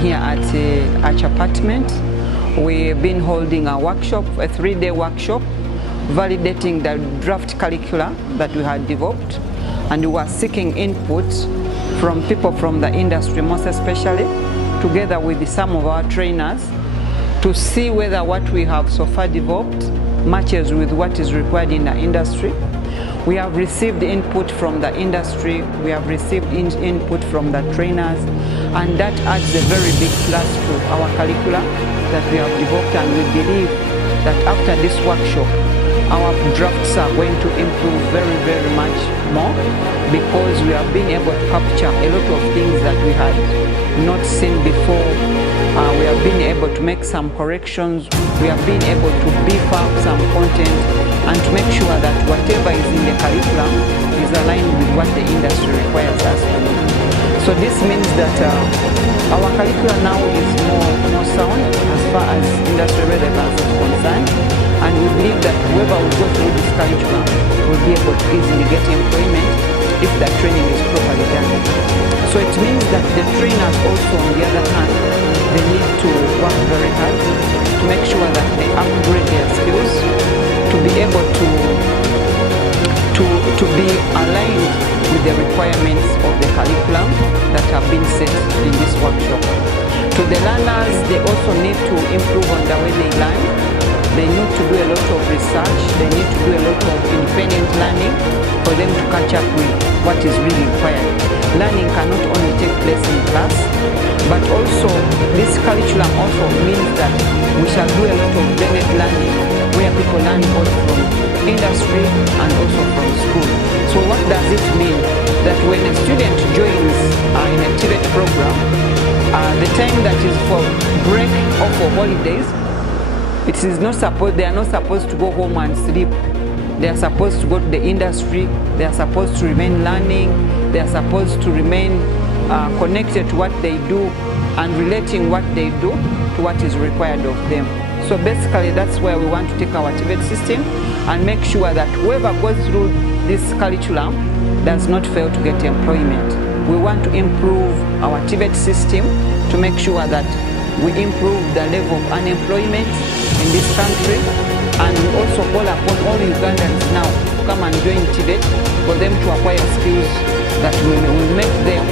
here at Arch Apartment. We've been holding a workshop, a 3-day workshop, validating the draft curricula that we had developed, and we were seeking input from people from the industry, most especially, together with some of our trainers, to see whether what we have so far developed matches with what is required in the industry. We have received input from the industry, we have received input from the trainers, and that adds a very big plus to our curricula that we have developed, and we believe that after this workshop, our drafts are going to improve very, very much more, because we have been able to capture a lot of things that we had not seen before. We have been able to make some corrections, we have been able to beef up some content, and to make sure that whatever is in the curriculum is aligned with what the industry requires us to do. So this means that our curriculum now is more sound as far as industry relevance is concerned, and we believe that whoever will go through this curriculum will be able to easily get employment if the training is properly done. So it means that the trainers also, on the other hand, they need to work very hard to make sure that they upgrade their skills to be able to be aligned with the requirements of the curriculum that have been set in this workshop. To the learners, they also need to improve on the way they learn. They need to do a lot of research, they need to do a lot of independent learning for them to catch up with what is really required. Learning cannot only take place in class, but also this curriculum also means that we shall do a lot of blended learning, where people learn both from industry and also from school. So what does it mean? That when a student joins an activate program, the time that is for break or for holidays, they are not supposed to go home and sleep. They are supposed to go to the industry, they are supposed to remain learning, they are supposed to remain connected to what they do and relating what they do to what is required of them. So basically that's where we want to take our TVET system and make sure that whoever goes through this curriculum does not fail to get employment. We want to improve our TVET system to make sure that we improve the level of unemployment in this country, and we also call upon all Ugandans now to come and join TVET for them to acquire skills that will make them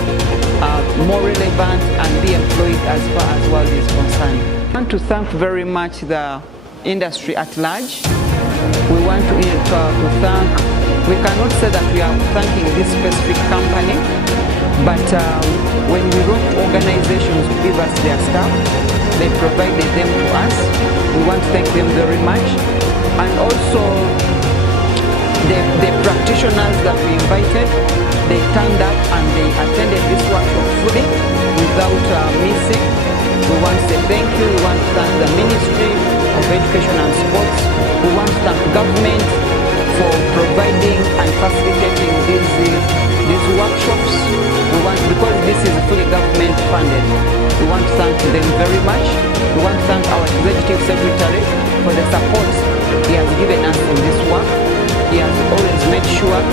more relevant and be employed as far as world is concerned. I want to thank very much the industry at large. We want to thank, we cannot say that we are thanking this specific company, but when we wrote organizations to give us their staff, they provided them to us. We want to thank them very much. And also the practitioners that we invited, they turned up and they attended this workshop fully without missing. We want to say thank you. We want to thank the Ministry of Education and Sports. We want to thank government for providing and facilitating these workshops. We want, because this is fully government funded, we want to thank them very much. We want to thank our Executive Secretary for the support he has given us in this work. He has always made sure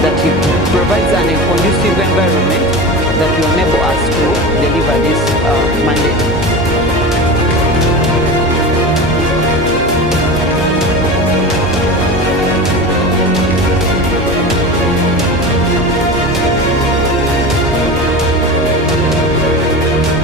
that he provides a conducive environment that will enable us to deliver this mandate.